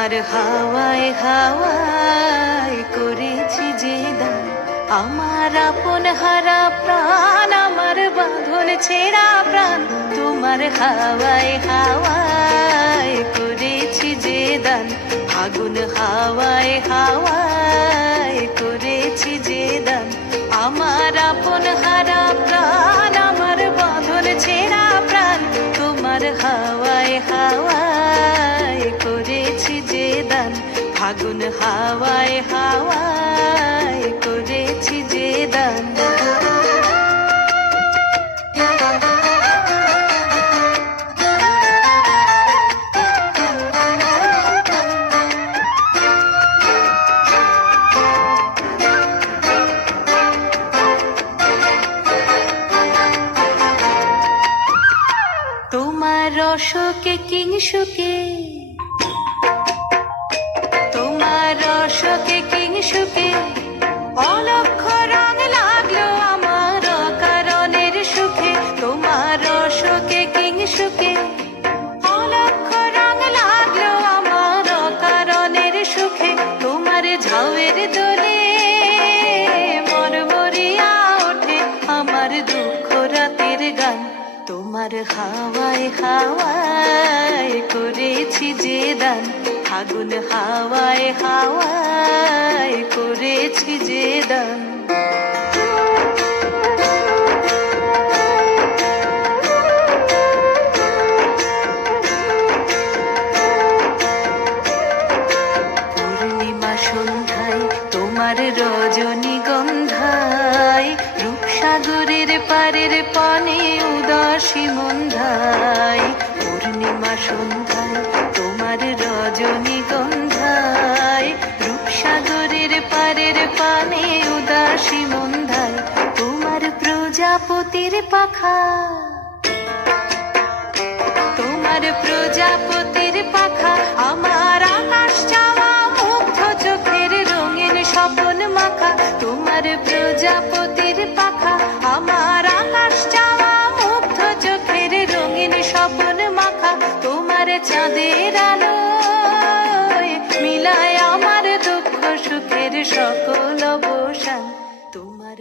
তোমার হাওয়ায় হাওয়ায় করেছি যে দান, আমার আপন হারা প্রাণ, আমার বাঁধন ছেঁড়া প্রাণ। তোমার হাওয়ায় হাওয়ায় করেছি যে দান, আগুন হাওয়ায় হাওয়ায় করেছি যে দান, আমার আপন হারা প্রাণ, আমার বাঁধন ছেঁড়া প্রাণ। তোমার হাওয়ায় হাওয়ায় করেছি যে দান, আগুন হাওয়ায় হাওয়ায় করেছি যে দান। তোমার রসকে কিংসুকে, তোমার রসকে কিংসুকে অলক্ষ রং লাগলো আমার অকারণের সুখে। তোমার রসকে কিংসুকে অলক্ষ রং লাগলো আমার অকারণের সুখে। তোমার ঝাউয়ের দোলে মরমরিয়া ওঠে আমার দুঃখ রাতের গান। তোমার হাওয়ায় হাওয়ায় করেছি যে দান, আগুন হাওয়ায় হাওয়ায় করেছি যে দান। পূর্ণিমা সন্ধ্যায় তোমার রজনীগন্ধায়, রূপসাগরের পারের পানে উদাসী মন্ধায়। পূর্ণিমা সন্ধ্যায় তোমার রজনীগন্ধায়, রূপসাগরের পারের পানে উদাসী মন্ধায়। তোমার প্রজাপতির পাখা, তোমার প্রজাপতির পাখা আমার আকাশ চাওয়া মুগ্ধ চোখের রঙিন স্বপন মাখা। তোমার প্রজাপতির পাখা আমার আকাশ চাওয়া মুগ্ধ চোখের রঙিন স্বপন মাখা। তোমার চাঁদের আলোয় মিলায় আমার দুঃখ সুখের সকল অবসান। তোমার